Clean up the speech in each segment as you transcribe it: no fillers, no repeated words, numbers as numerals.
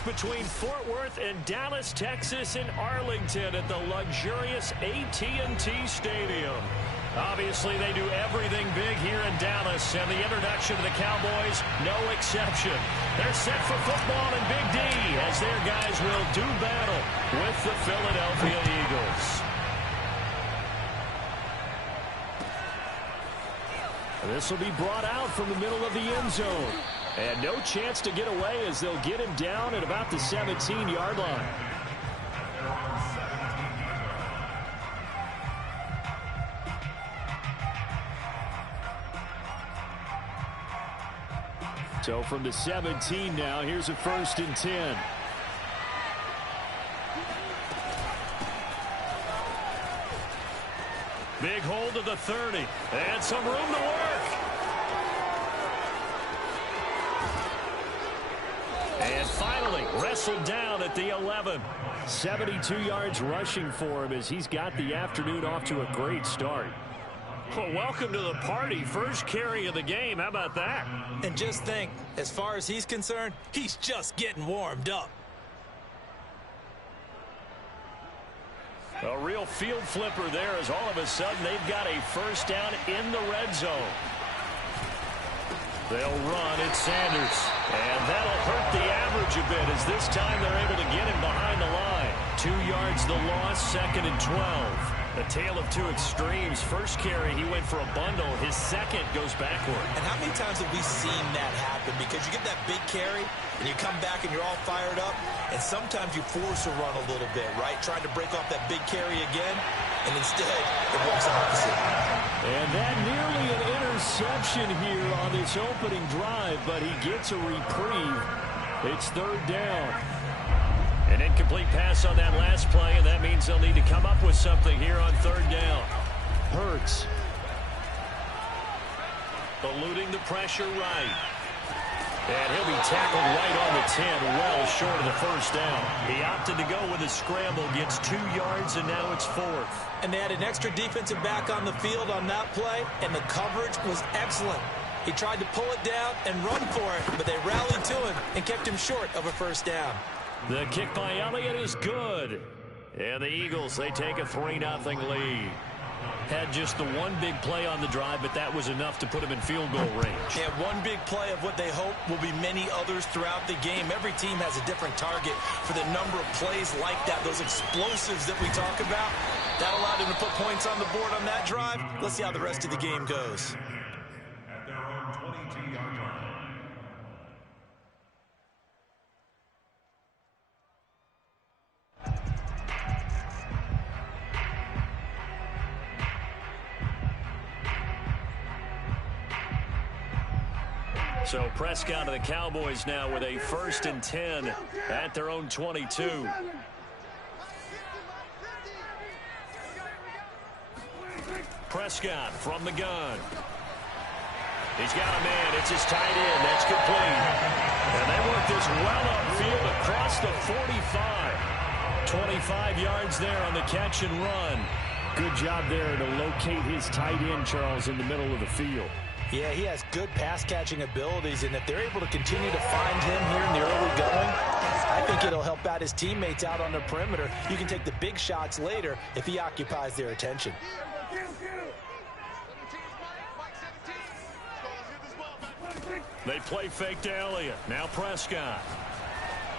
match between Fort Worth and Dallas, Texas in Arlington at the luxurious AT&T Stadium. Obviously, they do everything big here in Dallas, and the introduction to the Cowboys, no exception. They're set for football in Big D as their guys will do battle with the Philadelphia Eagles. This will be brought out from the middle of the end zone. And no chance to get away as they'll get him down at about the 17-yard line. So from the 17 now, here's a 1st and 10. Big hold of the 30. And some room to work. And finally, wrestled down at the 11. 72 yards rushing for him as he's got the afternoon off to a great start. Well, welcome to the party. First carry of the game. How about that? And just think, as far as he's concerned, he's just getting warmed up. A real field flipper there as all of a sudden they've got a first down in the red zone. They'll run at Sanders. And that'll hurt the average a bit as this time they're able to get him behind the line. 2 yards the loss, 2nd and 12. A tale of two extremes. First carry, he went for a bundle. His second goes backward. And how many times have we seen that happen? Because you get that big carry, and you come back and you're all fired up, and sometimes you force a run a little bit, right? Trying to break off that big carry again, and instead it works opposite. And that nearly an interception here on this opening drive, but he gets a reprieve. It's 3rd down. An incomplete pass on that last play, and that means they'll need to come up with something here on 3rd down. Hurts. Eluding the pressure right. And he'll be tackled right on the 10, well short of the first down. He opted to go with a scramble, gets 2 yards, and now it's 4th. And they had an extra defensive back on the field on that play, and the coverage was excellent. He tried to pull it down and run for it, but they rallied to him and kept him short of a first down. The kick by Elliott is good. And the Eagles, they take a 3-0 lead. Had just the one big play on the drive, but that was enough to put him in field goal range. Yeah, one big play of what they hope will be many others throughout the game. Every team has a different target for the number of plays like that, those explosives that we talk about. That allowed him to put points on the board on that drive. Let's see how the rest of the game goes. So Prescott of the Cowboys now with a 1st and 10 at their own 22. Prescott from the gun. He's got a man. It's his tight end. That's complete. And they work this well upfield across the 45. 25 yards there on the catch and run. Good job there to locate his tight end, Charles, in the middle of the field. Yeah, he has good pass-catching abilities, and if they're able to continue to find him here in the early going, I think it'll help out his teammates out on the perimeter. You can take the big shots later if he occupies their attention. They play fake to Elliott. Now Prescott.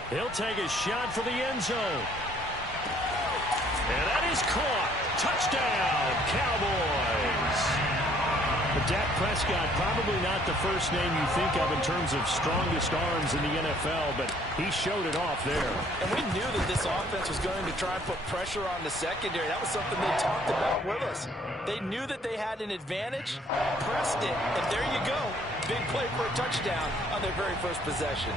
He'll take a shot for the end zone. And that is caught. Touchdown, Cowboys. But Dak Prescott, probably not the first name you think of in terms of strongest arms in the NFL, but he showed it off there. And we knew that this offense was going to try and put pressure on the secondary. That was something they talked about with us. They knew that they had an advantage, pressed it, and there you go. Big play for a touchdown on their very first possession.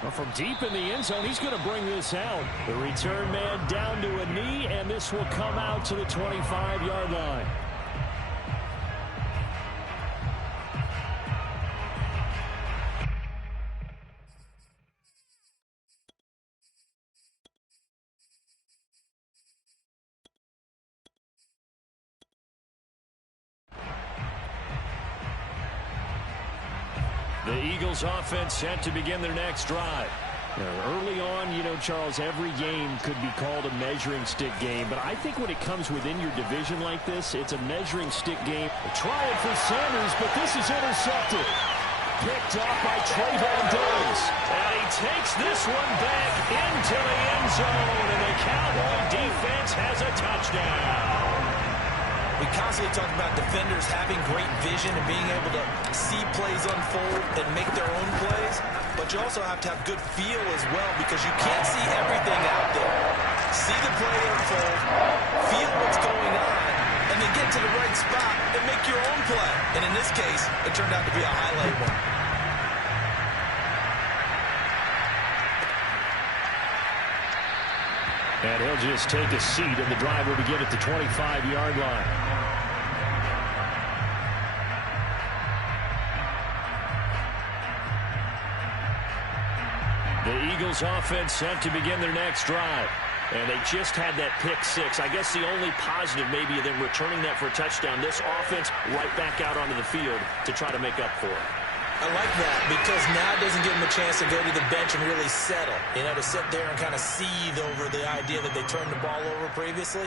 Well, from deep in the end zone, he's going to bring this out. The return man down to a knee, and this will come out to the 25-yard line. Eagles offense set to begin their next drive. Early on, you know, Charles, every game could be called a measuring stick game, but I think when it comes within your division like this, it's a measuring stick game. Trying for Sanders, but this is intercepted. Picked off by Trayvon Diggs. And he takes this one back into the end zone, and the Cowboy defense has a touchdown. We constantly talk about defenders having great vision and being able to see plays unfold and make their own plays, but you also have to have good feel as well because you can't see everything out there. See the play unfold, feel what's going on, and then get to the right spot and make your own play. And in this case, it turned out to be a highlight one. And he'll just take a seat, and the drive will begin at the 25-yard line. The Eagles offense set to begin their next drive. And they just had that pick six. I guess the only positive maybe of them returning that for a touchdown. This offense right back out onto the field to try to make up for it. I like that because now it doesn't give them a chance to go to the bench and really settle. You know, to sit there and kind of seethe over the idea that they turned the ball over previously.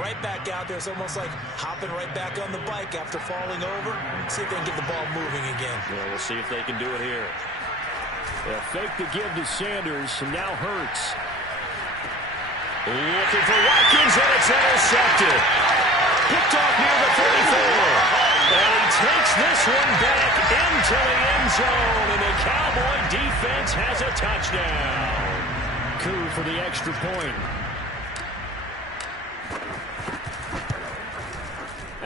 Right back out there. It's almost like hopping right back on the bike after falling over. See if they can get the ball moving again. Yeah, we'll see if they can do it here. They'll fake the give to Sanders, and now Hurts. Looking for Watkins, and it's intercepted. Picked off near the 34. And he takes this one back into the end zone, and the Cowboy defense has a touchdown. Coup for the extra point.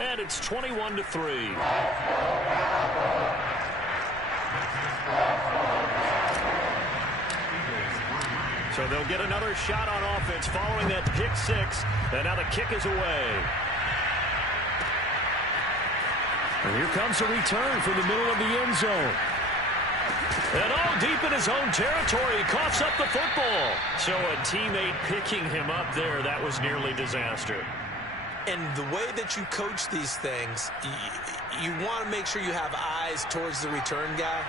And it's 21-3. So they'll get another shot on offense following that pick six, and now the kick is away. And here comes a return from the middle of the end zone. And all deep in his own territory, he coughs up the football. So a teammate picking him up there, that was nearly disaster. And the way that you coach these things, you want to make sure you have eyes towards the return guy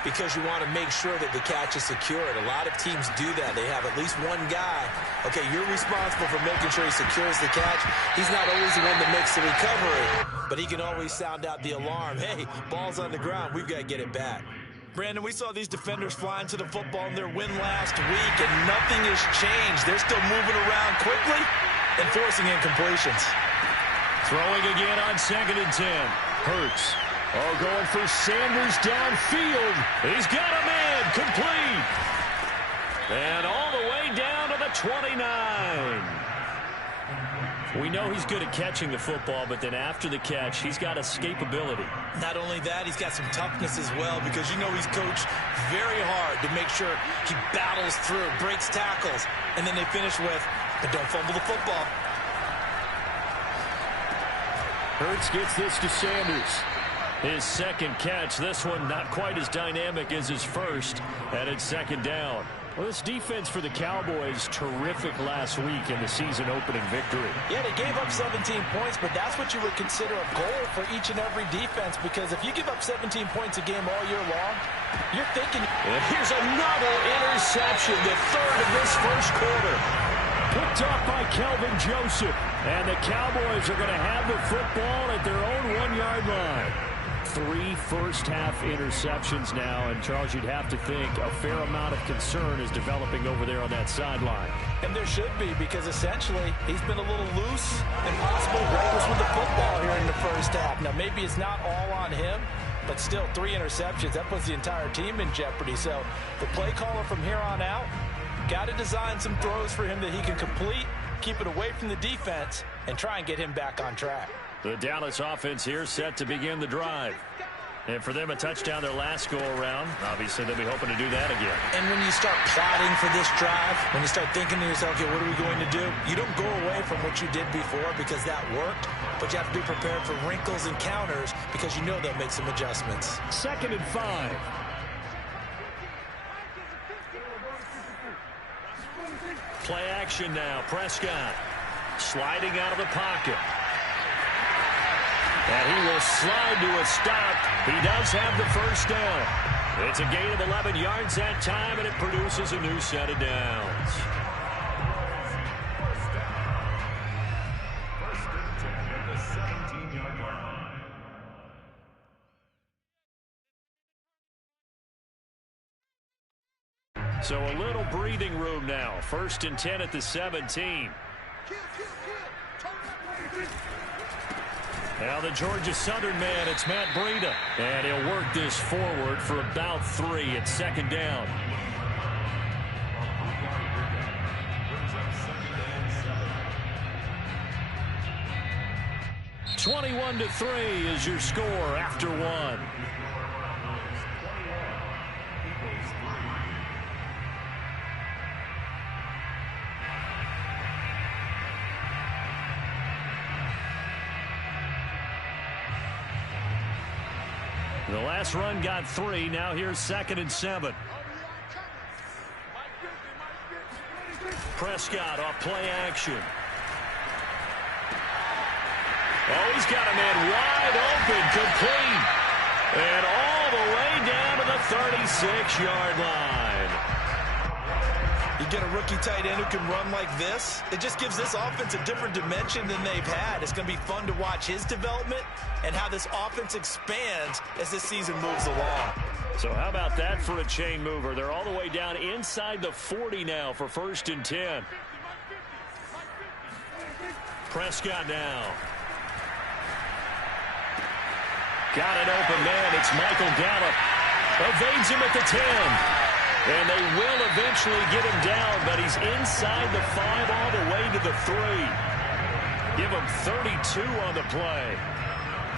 because you want to make sure that the catch is secured. A lot of teams do that. They have at least one guy. Okay, you're responsible for making sure he secures the catch. He's not always the one that makes the recovery, but he can always sound out the alarm. Hey, ball's on the ground. We've got to get it back. Brandon, we saw these defenders flying to the football in their win last week, and nothing has changed. They're still moving around quickly and forcing incompletions. Throwing again on 2nd and 10. Hurts. Oh, going for Sanders downfield. He's got a man. Complete. And all the way down to the 29. We know he's good at catching the football, but then after the catch, he's got escapability. Not only that, he's got some toughness as well because you know he's coached very hard to make sure he battles through, breaks tackles, and then they finish with, but don't fumble the football. Hurts gets this to Sanders. His second catch, this one not quite as dynamic as his first, and it's 2nd down. Well, this defense for the Cowboys, terrific last week in the season-opening victory. Yeah, they gave up 17 points, but that's what you would consider a goal for each and every defense, because if you give up 17 points a game all year long, you're thinking... And here's another interception, the third of this first quarter. Picked off by Kelvin Joseph, and the Cowboys are going to have the football at their own 1-yard line. 3 first-half interceptions now, and Charles, you'd have to think a fair amount of concern is developing over there on that sideline. And there should be, because essentially he's been a little loose and possibly reckless with the football here in the first half. Now, maybe it's not all on him, but still 3 interceptions. That puts the entire team in jeopardy. So the play caller from here on out got to design some throws for him that he can complete, keep it away from the defense, and try and get him back on track. The Dallas offense here set to begin the drive. And for them, a touchdown their last go-around. Obviously, they'll be hoping to do that again. And when you start plotting for this drive, when you start thinking to yourself, okay, what are we going to do? You don't go away from what you did before because that worked, but you have to be prepared for wrinkles and counters because you know they'll make some adjustments. 2nd and 5. Play action now. Prescott sliding out of the pocket. And he will slide to a stop. He does have the first down. It's a gain of 11 yards that time, and it produces a new set of downs. So a little breathing room now. 1st and 10 at the 17. Now the Georgia Southern man, it's Matt Breida. And he'll work this forward for about 3 at 2nd down. 21-3 is your score after 1. The last run got 3. Now here's 2nd and 7. Prescott off play action. Oh, he's got a man wide open, complete. And all the way down to the 36-yard line. You get a rookie tight end who can run like this, it just gives this offense a different dimension than they've had. It's going to be fun to watch his development and how this offense expands as this season moves along. So how about that for a chain mover? They're all the way down inside the 40 now for 1st and 10. Prescott now. Got an open man. It's Michael Gallup. Evades him at the 10. And they will eventually get him down, but he's inside the 5 all the way to the 3. Give him 32 on the play.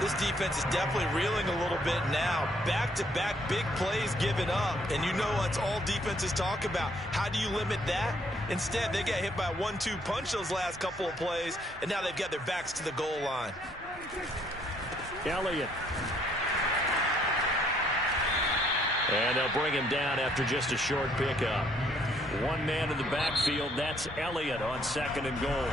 This defense is definitely reeling a little bit now. Back-to-back big plays given up. And you know what all defenses talk about. How do you limit that? Instead, they got hit by a 1-2 punch those last couple of plays, and now they've got their backs to the goal line. Elliott. And they'll bring him down after just a short pickup. One man in the backfield, that's Elliott on 2nd and goal.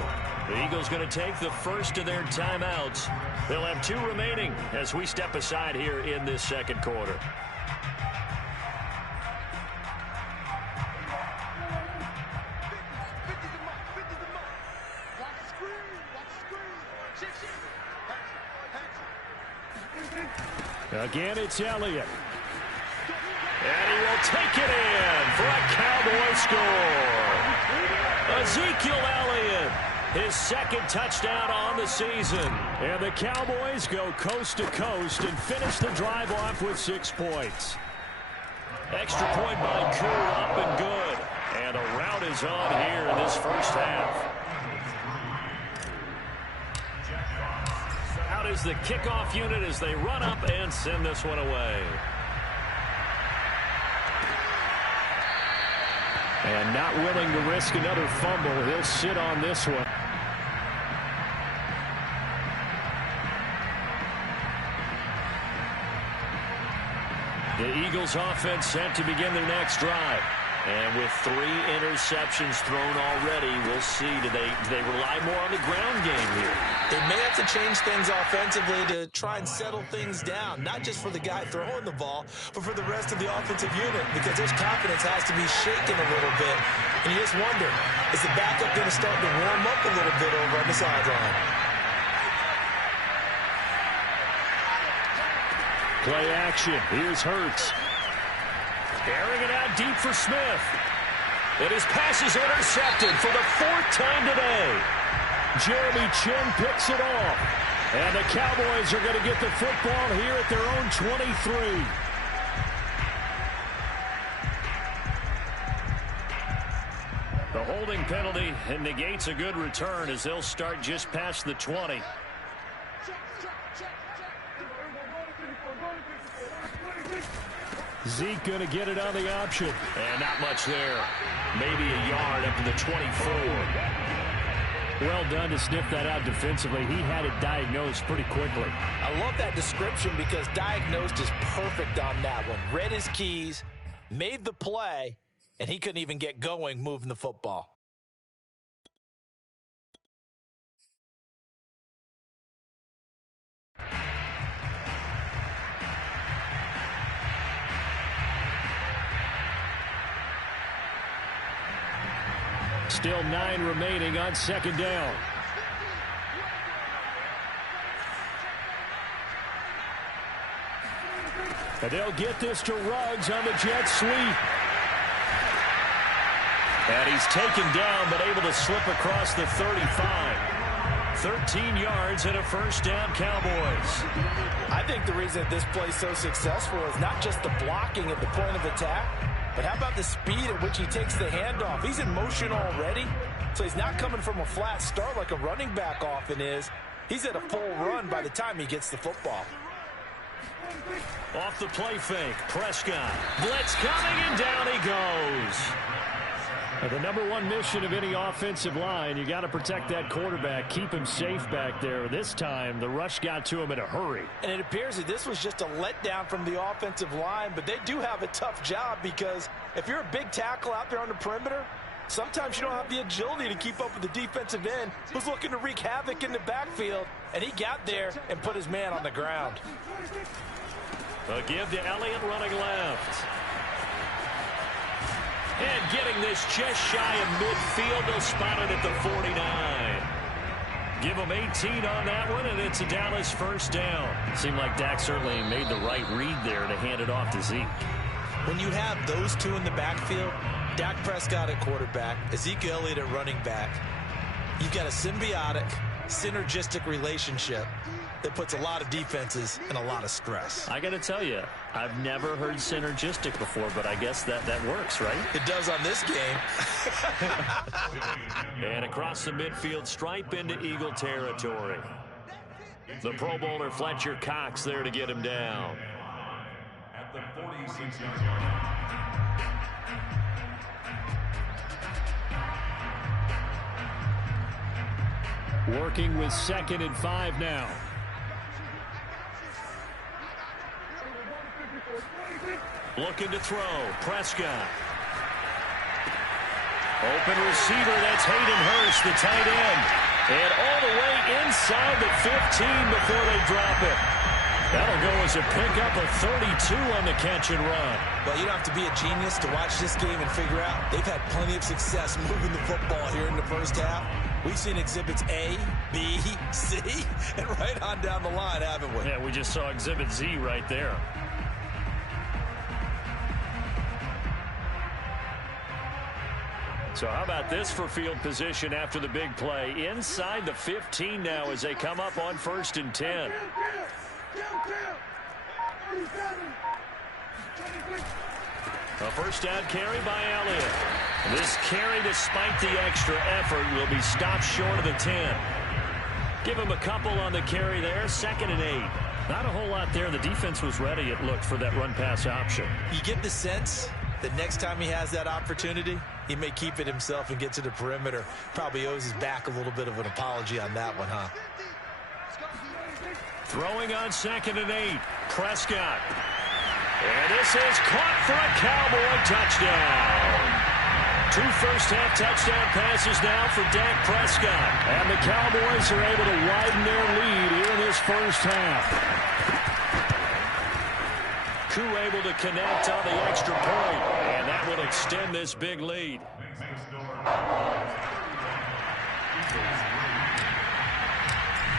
The Eagles going to take the first of their timeouts. They'll have 2 remaining as we step aside here in this 2nd quarter. Again, it's Elliott. And he will take it in for a Cowboy score. Ezekiel Elliott, his 2nd touchdown on the season. And the Cowboys go coast to coast and finish the drive off with 6 points. Extra point by Koo, up and good. And a rout is on here in this first half. Out is the kickoff unit as they run up and send this one away. And not willing to risk another fumble, he'll sit on this one. The Eagles offense set to begin their next drive. And with 3 interceptions thrown already, we'll see. Do they rely more on the ground game here? They may have to change things offensively to try and settle things down, not just for the guy throwing the ball, but for the rest of the offensive unit, because their confidence has to be shaken a little bit. And you just wonder, is the backup going to start to warm up a little bit over on the sideline? Play action. Here's Hurts. Airing it out deep for Smith. And his pass is intercepted for the 4th time today. Jeremy Chin picks it off. And the Cowboys are going to get the football here at their own 23. The holding penalty negates a good return as they'll start just past the 20. Zeke going to get it on the option. And not much there. Maybe a yard up to the 24. Well done to sniff that out defensively. He had it diagnosed pretty quickly. I love that description because diagnosed is perfect on that one. Read his keys, made the play, and he couldn't even get going moving the football. Still 9 remaining on second down. And they'll get this to Ruggs on the jet sweep. And he's taken down, but able to slip across the 35. 13 yards and a first down, Cowboys. I think the reason this play's so successful is not just the blocking at the point of attack, but how about the speed at which he takes the handoff? He's in motion already, so he's not coming from a flat start like a running back often is. He's at a full run by the time he gets the football. Off the play fake, Prescott. Blitz coming, and down he goes. The number one mission of any offensive line, you got to protect that quarterback, keep him safe back there. This time, the rush got to him in a hurry. And it appears that this was just a letdown from the offensive line, but they do have a tough job because if you're a big tackle out there on the perimeter, sometimes you don't have the agility to keep up with the defensive end who's looking to wreak havoc in the backfield, and he got there and put his man on the ground. A give to Elliott running left. And getting this just shy of midfield. They'll spot it at the 49. Give them 18 on that one, and it's a Dallas first down. Seemed like Dak certainly made the right read there to hand it off to Zeke. When you have those two in the backfield, Dak Prescott at quarterback, Ezekiel Elliott at running back, you've got a symbiotic, synergistic relationship that puts a lot of defenses in a lot of stress. I got to tell you, I've never heard synergistic before, but I guess that works, right? It does on this game. And across the midfield stripe into Eagle territory. The Pro Bowler Fletcher Cox there to get him down. At the 46-yard line. Working with 2nd and 5 now. Looking to throw. Prescott. Open receiver. That's Hayden Hurst, the tight end. And all the way inside the 15 before they drop it. That'll go as a pickup of 32 on the catch and run. Well, you don't have to be a genius to watch this game and figure out they've had plenty of success moving the football here in the first half. We've seen exhibits A, B, C, and right on down the line, haven't we? Yeah, we just saw exhibit Z right there. So how about this for field position after the big play? Inside the 15 now as they come up on 1st and 10. A first down carry by Elliott. This carry, despite the extra effort, will be stopped short of the 10. Give him a couple on the carry there. 2nd and 8. Not a whole lot there. The defense was ready, it looked, for that run-pass option. You get the sense that next time he has that opportunity, he may keep it himself and get to the perimeter. Probably owes his back a little bit of an apology on that one, huh? Throwing on 2nd and 8. Prescott. And this is caught for a Cowboy touchdown. 2 first-half touchdown passes now for Dak Prescott. And the Cowboys are able to widen their lead here in this first half. Koo able to connect on the extra point. And that will extend this big lead.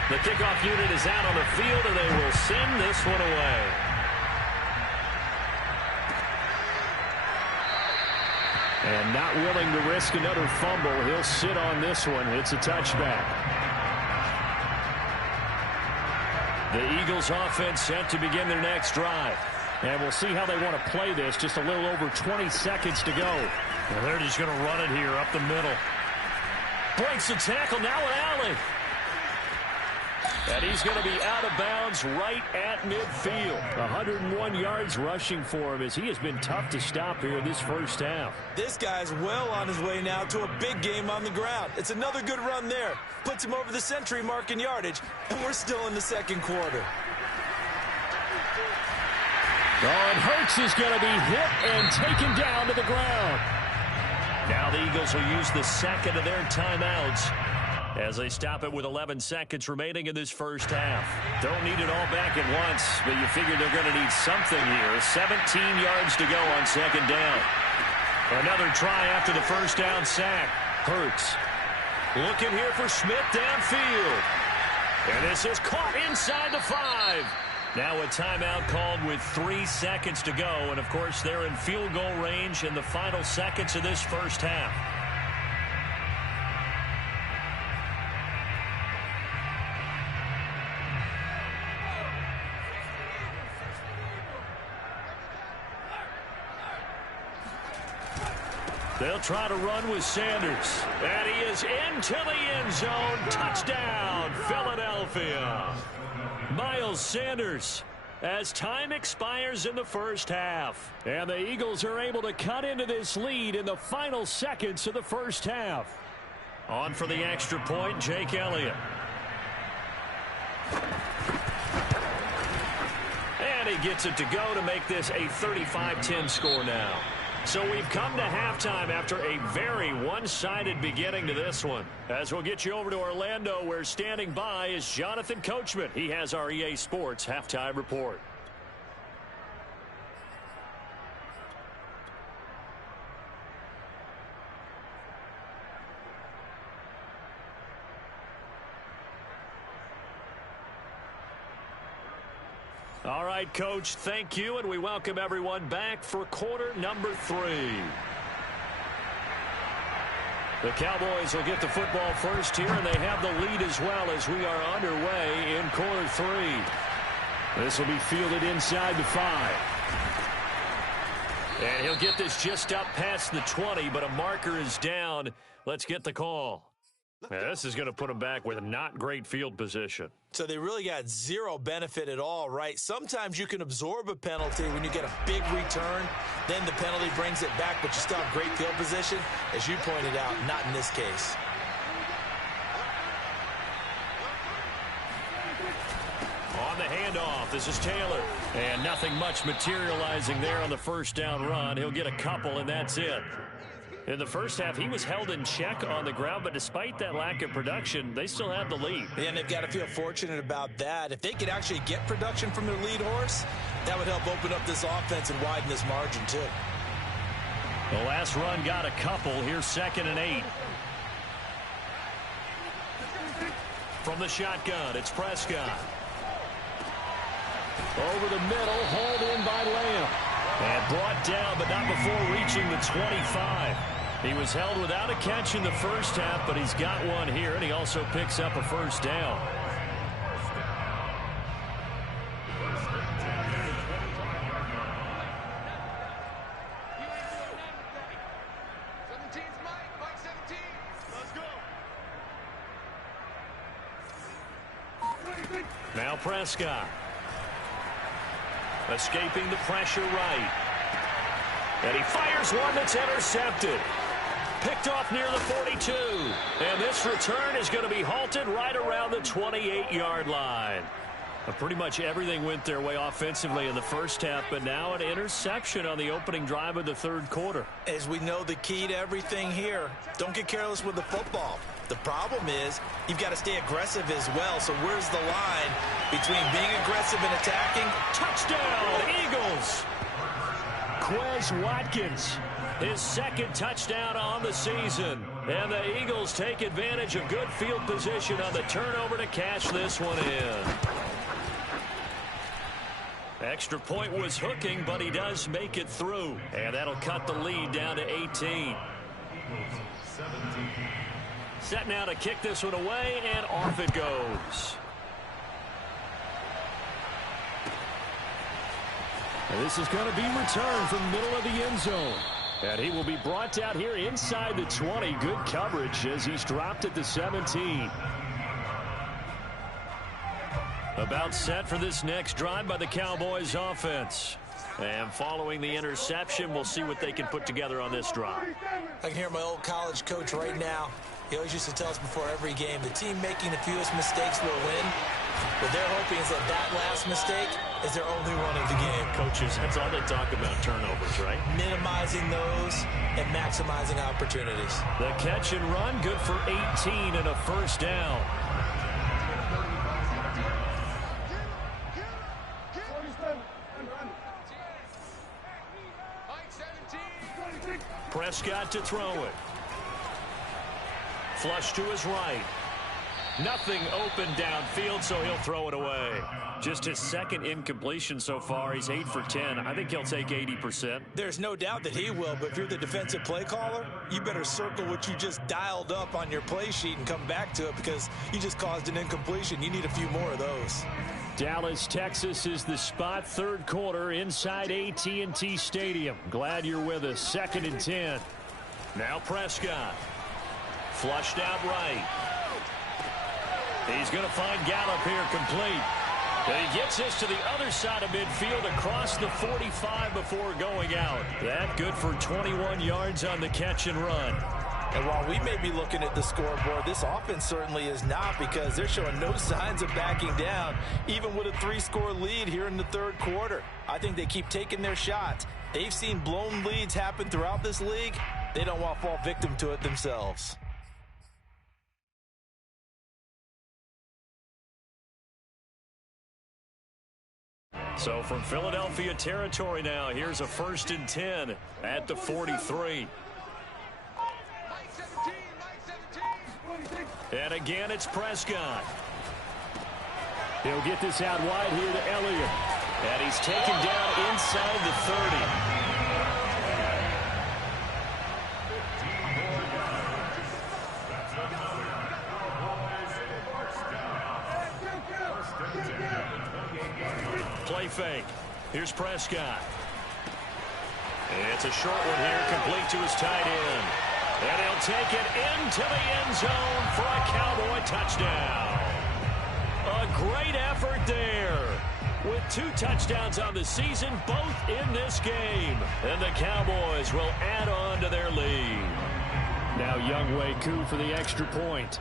The kickoff unit is out on the field, and they will send this one away. And not willing to risk another fumble, he'll sit on this one. It's a touchback. The Eagles offense set to begin their next drive. And we'll see how they want to play this. Just a little over 20 seconds to go. And they're just going to run it here up the middle. Breaks the tackle, now an alley. And he's going to be out of bounds right at midfield. 101 yards rushing for him as he has been tough to stop here in this first half. This guy's well on his way now to a big game on the ground. It's another good run there. Puts him over the century mark in yardage, and we're still in the second quarter. Oh, and Hurts is going to be hit and taken down to the ground. Now the Eagles will use the second of their timeouts as they stop it with 11 seconds remaining in this first half. Don't need it all back at once, but you figure they're going to need something here. 17 yards to go on 2nd down. Another try after the first down sack. Hurts. Looking here for Smith downfield. And this is caught inside the 5. Now a timeout called with 3 seconds to go. And, of course, they're in field goal range in the final seconds of this first half. They'll try to run with Sanders. And he is into the end zone. Touchdown, Philadelphia. Miles Sanders as time expires in the first half. And the Eagles are able to cut into this lead in the final seconds of the first half. On for the extra point, Jake Elliott. And he gets it to go to make this a 35-10 score now. So we've come to halftime after a very one-sided beginning to this one. As we'll get you over to Orlando, where standing by is Jonathan Coachman. He has our EA Sports Halftime Report. All right, Coach, thank you, and we welcome everyone back for quarter number 3. The Cowboys will get the football first here, and they have the lead as well as we are underway in quarter 3. This will be fielded inside the 5. And he'll get this just up past the 20, but a marker is down. Let's get the call. Now, this is going to put them back with a not great field position. So they really got zero benefit at all, right? Sometimes you can absorb a penalty when you get a big return. Then the penalty brings it back, but you still have great field position. As you pointed out, not in this case. On the handoff, this is Taylor. And nothing much materializing there on the first down run. He'll get a couple, and that's it. In the first half, he was held in check on the ground, but despite that lack of production, they still have the lead. And they've got to feel fortunate about that. If they could actually get production from their lead horse, that would help open up this offense and widen this margin, too. The last run got a couple. Here's 2nd and 8. From the shotgun, it's Prescott. Over the middle, hauled in by Lamb. And brought down, but not before reaching the 25. He was held without a catch in the first half, but he's got one here, and he also picks up a first down. Now Prescott. Escaping the pressure right. And he fires one that's intercepted. Picked off near the 42. And this return is going to be halted right around the 28-yard line. Pretty much everything went their way offensively in the first half, but now an interception on the opening drive of the third quarter. As we know, the key to everything here, don't get careless with the football. The problem is you've got to stay aggressive as well. So where's the line between being aggressive and attacking? Touchdown, Eagles! Quez Watkins, his 2nd touchdown on the season. And the Eagles take advantage of good field position on the turnover to cash this one in. Extra point was hooking, but he does make it through. And that'll cut the lead down to 18. Set now to kick this one away, and off it goes. And this is going to be returned from the middle of the end zone. And he will be brought down here inside the 20. Good coverage as he's dropped at the 17. About set for this next drive by the Cowboys offense. And following the interception, we'll see what they can put together on this drive. I can hear my old college coach right now. He always used to tell us before every game, the team making the fewest mistakes will win. What they're hoping is that that last mistake is their only run of the game. Coaches, that's all they talk about, turnovers, right? Minimizing those and maximizing opportunities. The catch and run, good for 18 and a first down. Prescott to throw it. Flush to his right. Nothing open downfield, so he'll throw it away. Just his second incompletion so far. He's 8 for 10. I think he'll take 80%. There's no doubt that he will, but if you're the defensive play caller, you better circle what you just dialed up on your play sheet and come back to it because you just caused an incompletion. You need a few more of those. Dallas, Texas is the spot. Third quarter inside AT&T Stadium. Glad you're with us. 2nd and 10. Now Prescott. Flushed out right. He's going to find Gallup here complete. And he gets this to the other side of midfield across the 45 before going out. That good for 21 yards on the catch and run. And while we may be looking at the scoreboard, this offense certainly is not because they're showing no signs of backing down, even with a 3-score lead here in the third quarter. I think they keep taking their shots. They've seen blown leads happen throughout this league. They don't want to fall victim to it themselves. So from Philadelphia territory now, here's a 1st and 10 at the 43. And again, it's Prescott. He'll get this out wide here to Elliott. And he's taken down inside the 30. Play fake. Here's Prescott. It's a short one here, complete to his tight end. And he'll take it into the end zone for a Cowboy touchdown. A great effort there. With 2 touchdowns on the season, both in this game. And the Cowboys will add on to their lead. Now Y2Wk2 for the extra point.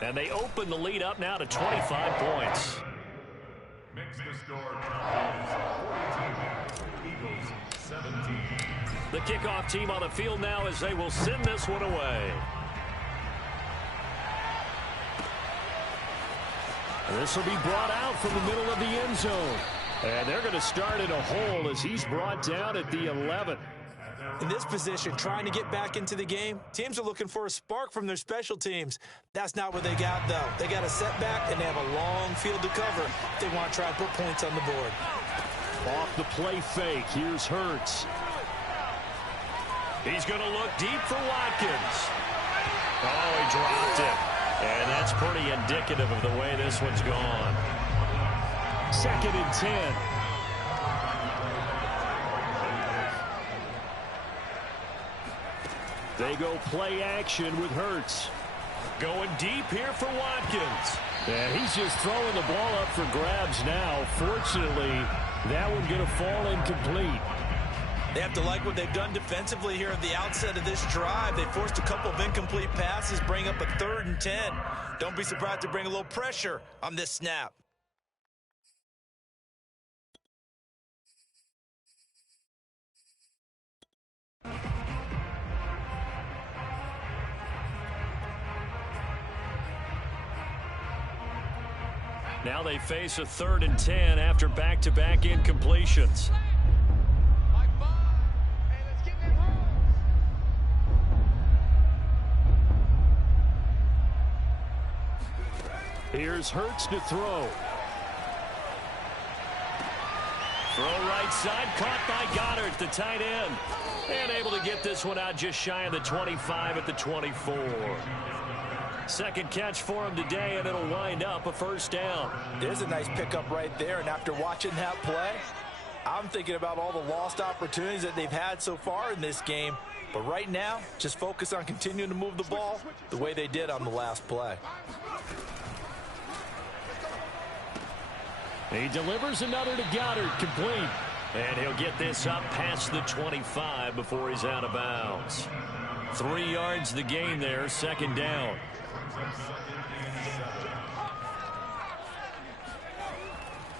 And they open the lead up now to 25 points. Makes the score Cowboys 42, Eagles 17. The kickoff team on the field now as they will send this one away. This will be brought out from the middle of the end zone. And they're going to start in a hole as he's brought down at the 11. In this position, trying to get back into the game, teams are looking for a spark from their special teams. That's not what they got, though. They got a setback, and they have a long field to cover if they want to try and put points on the board. Off the play fake, here's Hurts. He's going to look deep for Watkins. Oh, he dropped it. And that's pretty indicative of the way this one's gone. 2nd and 10. They go play action with Hurts. Going deep here for Watkins. And he's just throwing the ball up for grabs now. Fortunately, that one going to fall incomplete. They have to like what they've done defensively here at the outset of this drive. They forced a couple of incomplete passes, bring up a 3rd and 10. Don't be surprised to bring a little pressure on this snap. Now they face a 3rd and 10 after back-to-back incompletions. Here's Hurts to throw. Throw right side, caught by Goddard, the tight end. And able to get this one out just shy of the 25 at the 24. Second catch for him today, and it'll wind up a 1st down. There's a nice pickup right there, and after watching that play, I'm thinking about all the lost opportunities that they've had so far in this game. But right now, just focus on continuing to move the ball the way they did on the last play. He delivers another to Goddard, complete. And he'll get this up past the 25 before he's out of bounds. 3 yards the gain there, 2nd down.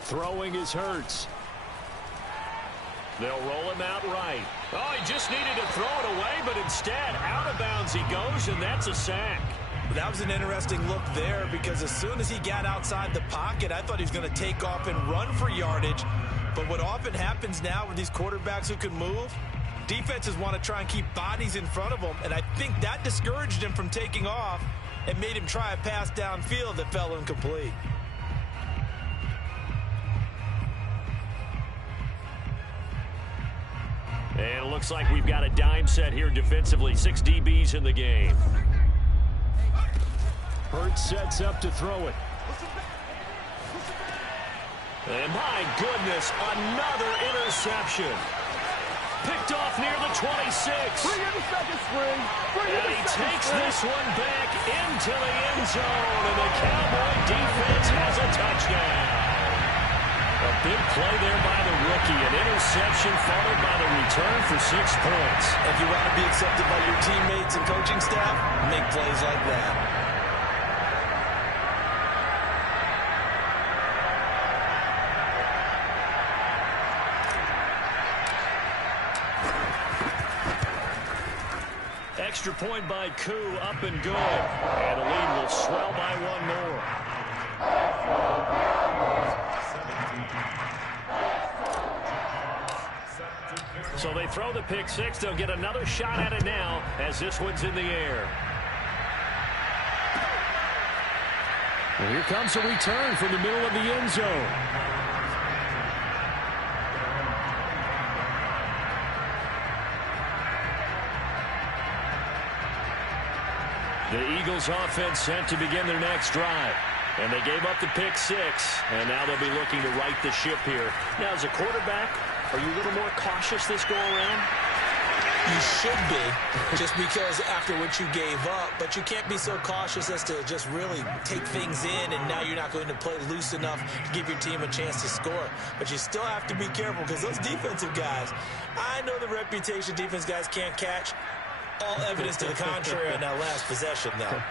Throwing is Hurts. They'll roll him out right. Oh, he just needed to throw it away, but instead, out of bounds he goes, and that's a sack. That was an interesting look there because as soon as he got outside the pocket, I thought he was going to take off and run for yardage. But what often happens now with these quarterbacks who can move, Defenses want to try and keep bodies in front of them, and I think that discouraged him from taking off and made him try a pass downfield that fell incomplete. And it looks like we've got a dime set here defensively. 6 DBs in the game. Hurts sets up to throw it. And my goodness, another interception. Picked off near the 26. Bring in the second string. And he takes this one back into the end zone. And the Cowboy defense has a touchdown. A big play there by the rookie. An interception followed by the return for 6 points. If you want to be accepted by your teammates and coaching staff, make plays like that. Extra point by Koo, up and good. And the lead will swell by 1 more. So they throw the pick 6. They'll get another shot at it now as this one's in the air. And here comes a return from the middle of the end zone. The Eagles offense set to begin their next drive. And they gave up the pick 6. And now they'll be looking to right the ship here. Now, as a quarterback, are you a little more cautious this go-around? You should be, just because after what you gave up. But you can't be so cautious as to just really take things in, and now you're not going to play loose enough to give your team a chance to score. But you still have to be careful, because those defensive guys, I know the reputation defense guys can't catch. All evidence to the contrary on that last possession, though.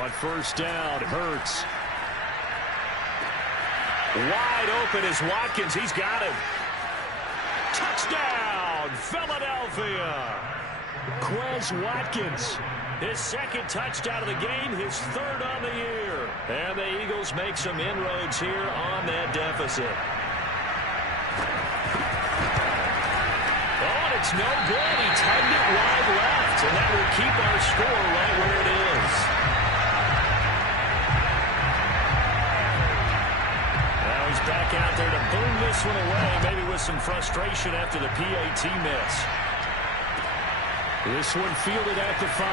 On first down, Hurts. Wide open is Watkins. He's got him. Touchdown, Philadelphia. Quez Watkins. His 2nd touchdown of the game, his 3rd on the year. And the Eagles make some inroads here on that deficit. Oh, and it's no good. He tugged it wide left, and that will keep our score right where it is. Now he's back out there to boom this one away, maybe with some frustration after the PAT miss. This one fielded at the 5.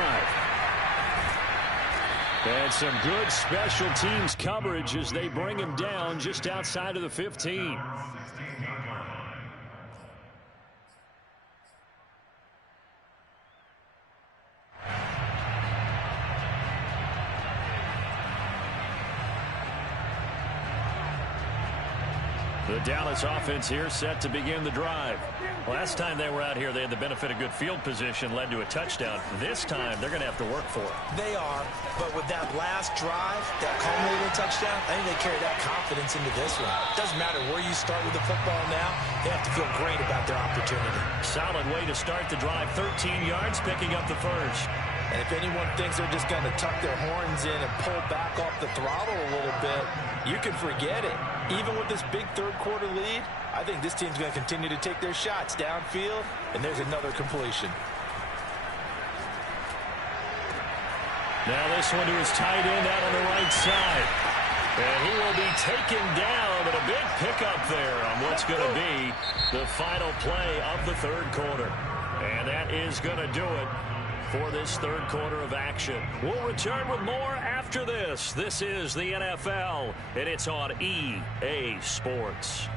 And some good special teams coverage as they bring him down just outside of the 15. The Dallas offense here set to begin the drive. Last time they were out here, they had the benefit of good field position, led to a touchdown. This time, they're going to have to work for it. They are, but with that last drive, that culminating touchdown, I think they carry that confidence into this one. Doesn't matter where you start with the football now, they have to feel great about their opportunity. Solid way to start the drive, 13 yards, picking up the first. And if anyone thinks they're just going to tuck their horns in and pull back off the throttle a little bit, you can forget it. Even with this big third-quarter lead, I think this team's going to continue to take their shots downfield, and there's another completion. Now this one to his tight end out on the right side. And he will be taken down, but a big pickup there on what's going to be the final play of the third quarter. And that is going to do it for this third quarter of action. We'll return with more after this. This is the NFL, and it's on EA Sports.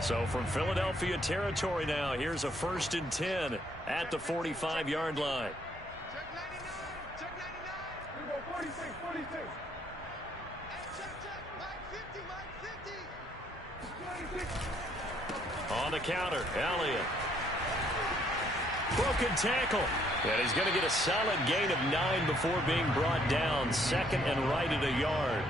So from Philadelphia territory now, here's a 1st and 10 at the 45-yard line. Check 99. Check 99. We go 46, 46. Hey, check. Mike 50, Mike 50. 26. On the counter, Elliott. Broken tackle. And he's going to get a solid gain of 9 before being brought down. 2nd and right at a yard.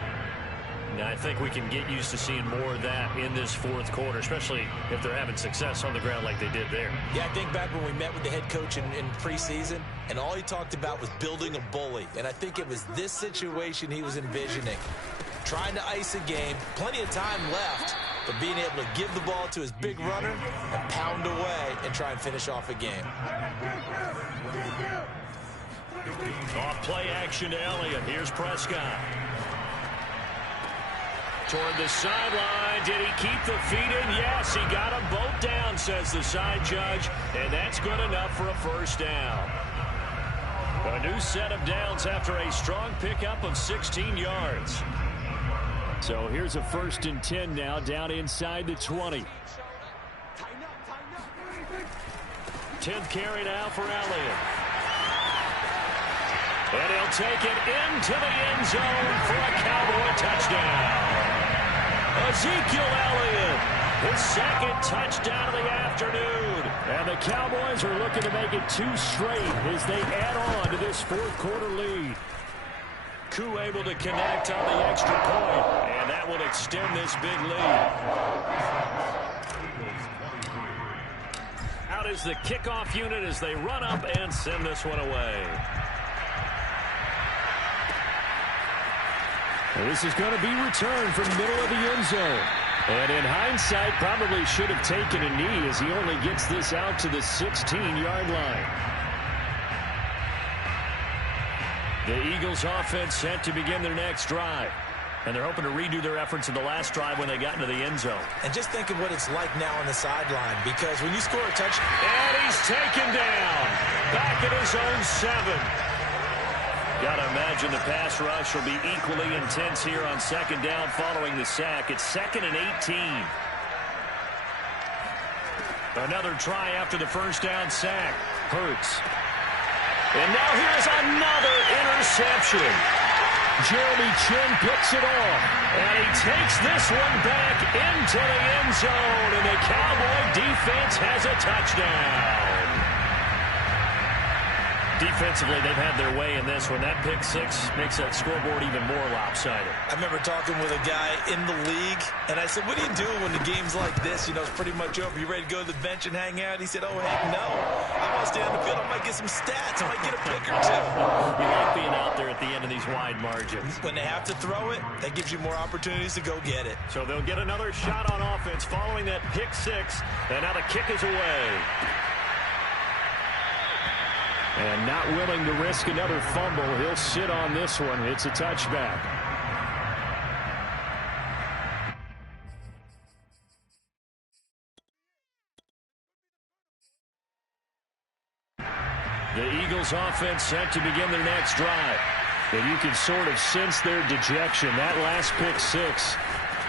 Now, I think we can get used to seeing more of that in this fourth quarter, especially if they're having success on the ground like they did there. Yeah, I think back when we met with the head coach in preseason, and all he talked about was building a bully. And I think it was this situation he was envisioning. Trying to ice a game, plenty of time left, but being able to give the ball to his big runner and pound away and try and finish off a game. Off play action to Elliott. Here's Prescott. Toward the sideline. Did he keep the feet in? Yes, he got them both down, says the side judge. And that's good enough for a first down. A new set of downs after a strong pickup of 16 yards. So here's a 1st and 10 now, down inside the 20. 10th carry now for Elliott. And he'll take it into the end zone for a Cowboy touchdown. Ezekiel Elliott, his 2nd touchdown of the afternoon. And the Cowboys are looking to make it 2 straight as they add on to this 4th quarter lead. Koo able to connect on the extra point, and that will extend this big lead. Out is the kickoff unit as they run up and send this one away. And this is going to be returned from the middle of the end zone. And in hindsight, probably should have taken a knee as he only gets this out to the 16-yard line. The Eagles offense set to begin their next drive. And they're hoping to redo their efforts in the last drive when they got into the end zone. And just think of what it's like now on the sideline, because when you score a touchdown... And he's taken down. Back at his own 7. Got to imagine the pass rush will be equally intense here on 2nd down following the sack. It's 2nd and 18. Another try after the 1st down sack. Hurts. And now here's another interception. Jeremy Chin picks it off. And he takes this one back into the end zone. And the Cowboy defense has a touchdown. Defensively, they've had their way in this one. That pick 6 makes that scoreboard even more lopsided. I remember talking with a guy in the league, and I said, what do you do when the game's like this? You know, it's pretty much over. You ready to go to the bench and hang out? He said, oh, heck no. I want to stay on the field. I might get some stats. I might get a pick or 2. You like being out there at the end of these wide margins. When they have to throw it, that gives you more opportunities to go get it. So they'll get another shot on offense following that pick 6, and now the kick is away. And not willing to risk another fumble. He'll sit on this one. It's a touchback. The Eagles offense set to begin their next drive. And you can sort of sense their dejection. That last pick 6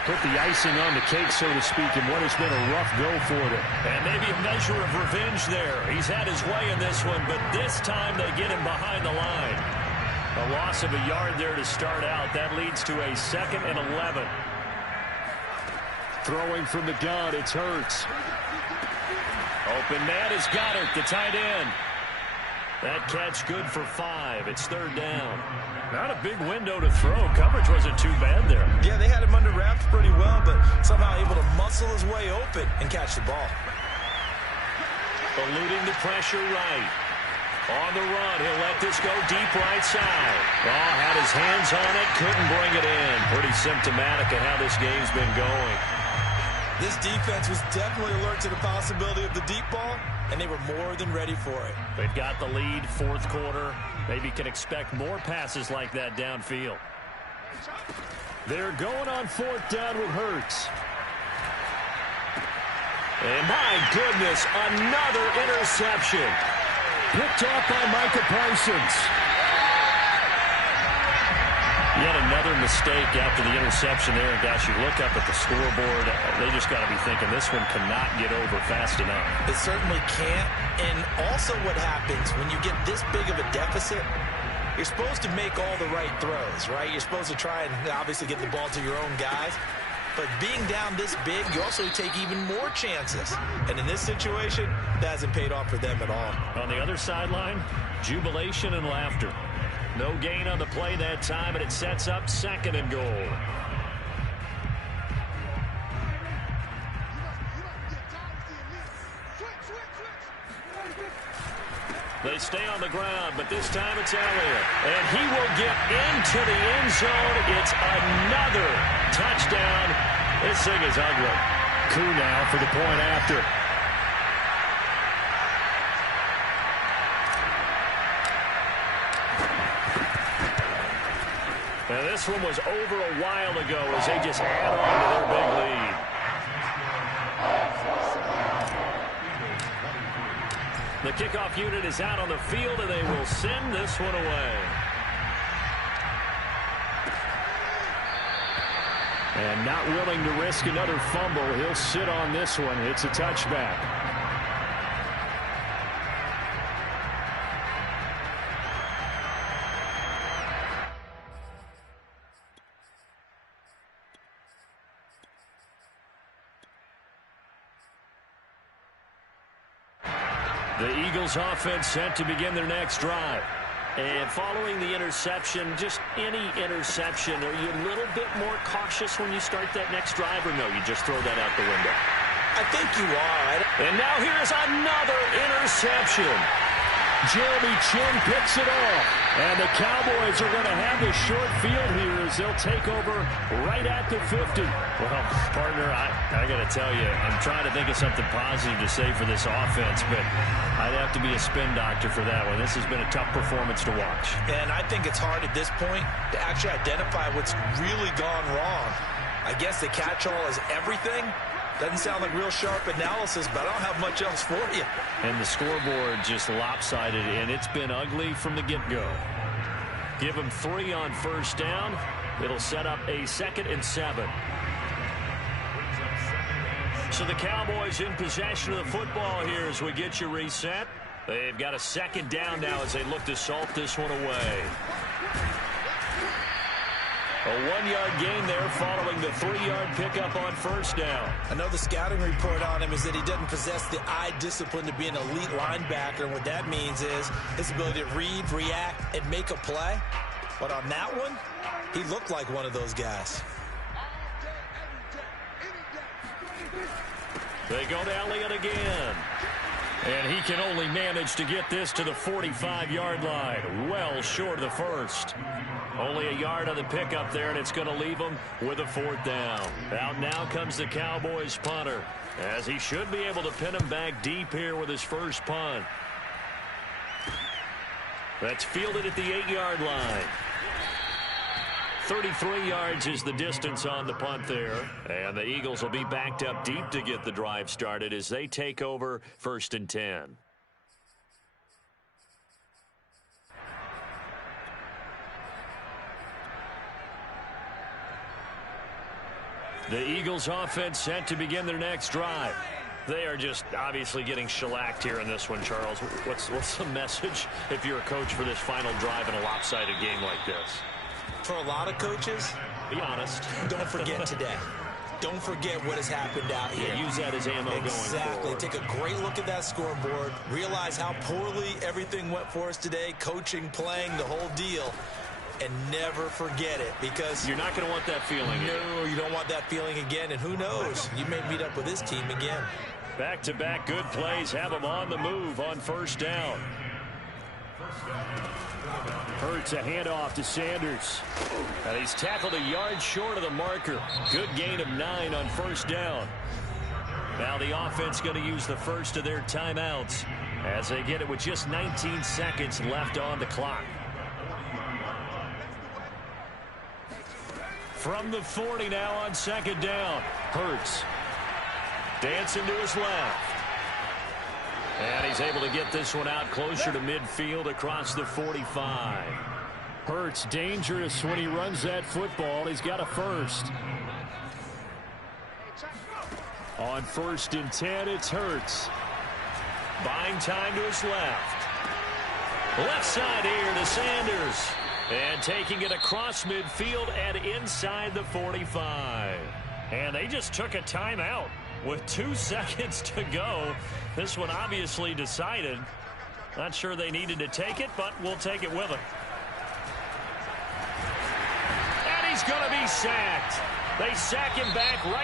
put the icing on the cake, so to speak, in what has been a rough go for them. And maybe a measure of revenge there. He's had his way in this one, but this time they get him behind the line. A loss of a yard there to start out. That leads to a 2nd and 11. Throwing from the gun, it's Hurts. Open man has got it, the tight end. That catch good for 5. It's 3rd down. Not a big window to throw. Coverage wasn't too bad there. Yeah, they had him under wraps pretty well, but somehow able to muscle his way open and catch the ball. Eluding the pressure right. On the run, he'll let this go deep right side. Oh, had his hands on it, couldn't bring it in. Pretty symptomatic of how this game's been going. This defense was definitely alert to the possibility of the deep ball, and they were more than ready for it. They've got the lead, 4th quarter. Maybe can expect more passes like that downfield. They're going on 4th down with Hurts. And my goodness, another interception. Picked off by Micah Parsons. Yet another mistake after the interception there. And gosh, you look up at the scoreboard, they just got to be thinking this one cannot get over fast enough. It certainly can't. And also what happens when you get this big of a deficit, you're supposed to make all the right throws, right? You're supposed to try and obviously get the ball to your own guys. But being down this big, you also take even more chances. And in this situation, that hasn't paid off for them at all. On the other sideline, jubilation and laughter. No gain on the play that time, and it sets up 2nd and goal. They stay on the ground, but this time it's Elliott. And he will get into the end zone. It's another touchdown This thing is ugly. Coup now for the point after. And this one was over a while ago as they just add on to their big lead. The kickoff unit is out on the field, and they will send this one away. And not willing to risk another fumble, he'll sit on this one. It's a touchback. The Eagles offense set to begin their next drive. And following the interception, just any interception, are you a little bit more cautious when you start that next drive, or no, you just throw that out the window? I think you are. And now here's another interception. Jeremy Chin picks it off. And the Cowboys are going to have the short field here as they'll take over right at the 50. Well, partner, I got to tell you, I'm trying to think of something positive to say for this offense, but I'd have to be a spin doctor for that one. This has been a tough performance to watch. And I think it's hard at this point to actually identify what's really gone wrong. I guess the catch-all is everything. Doesn't sound like real sharp analysis, but I don't have much else for you. And the scoreboard just lopsided, and it's been ugly from the get-go. Give them 3 on first down. It'll set up a 2nd and 7. So the Cowboys in possession of the football here as we get you reset. They've got a 2nd down now as they look to salt this one away. A 1-yard gain there following the 3-yard pickup on first down. I know the scouting report on him is that he doesn't possess the eye discipline to be an elite linebacker. And what that means is his ability to read, react, and make a play. But on that one, he looked like one of those guys. They go to Elliott again. And he can only manage to get this to the 45-yard line. Well short of the first. Only a yard on the pickup there, and it's going to leave them with a 4th down. Out now comes the Cowboys punter, as he should be able to pin him back deep here with his first punt. That's fielded at the 8-yard line. 33 yards is the distance on the punt there. And the Eagles will be backed up deep to get the drive started as they take over 1st and 10. The Eagles offense set to begin their next drive. They are just obviously getting shellacked here in this one, Charles. What's the message if you're a coach for this final drive in a lopsided game like this? For a lot of coaches, be honest. Don't forget today. Don't forget what has happened out here. Yeah, use that as ammo going forward. Exactly. Take a great look at that scoreboard. Realize how poorly everything went for us today. Coaching, playing, the whole deal. And never forget it, because you're not going to want that feeling again. No, you don't want that feeling again. And who knows? You may meet up with this team again. Back-to-back good plays have them on the move on first down. Hurts a handoff to Sanders. And he's tackled a yard short of the marker. Good gain of 9 on first down. Now the offense going to use the first of their timeouts as they get it with just 19 seconds left on the clock. From the 40 now on 2nd down. Hurts dancing to his left. And he's able to get this one out closer to midfield across the 45. Hurts dangerous when he runs that football. He's got a first. On 1st and 10, it's Hurts. Buying time to his left. Left side here to Sanders. And taking it across midfield and inside the 45. And they just took a timeout with 2 seconds to go. This one obviously decided. Not sure they needed to take it, but we'll take it with them. And he's going to be sacked. They sack him back right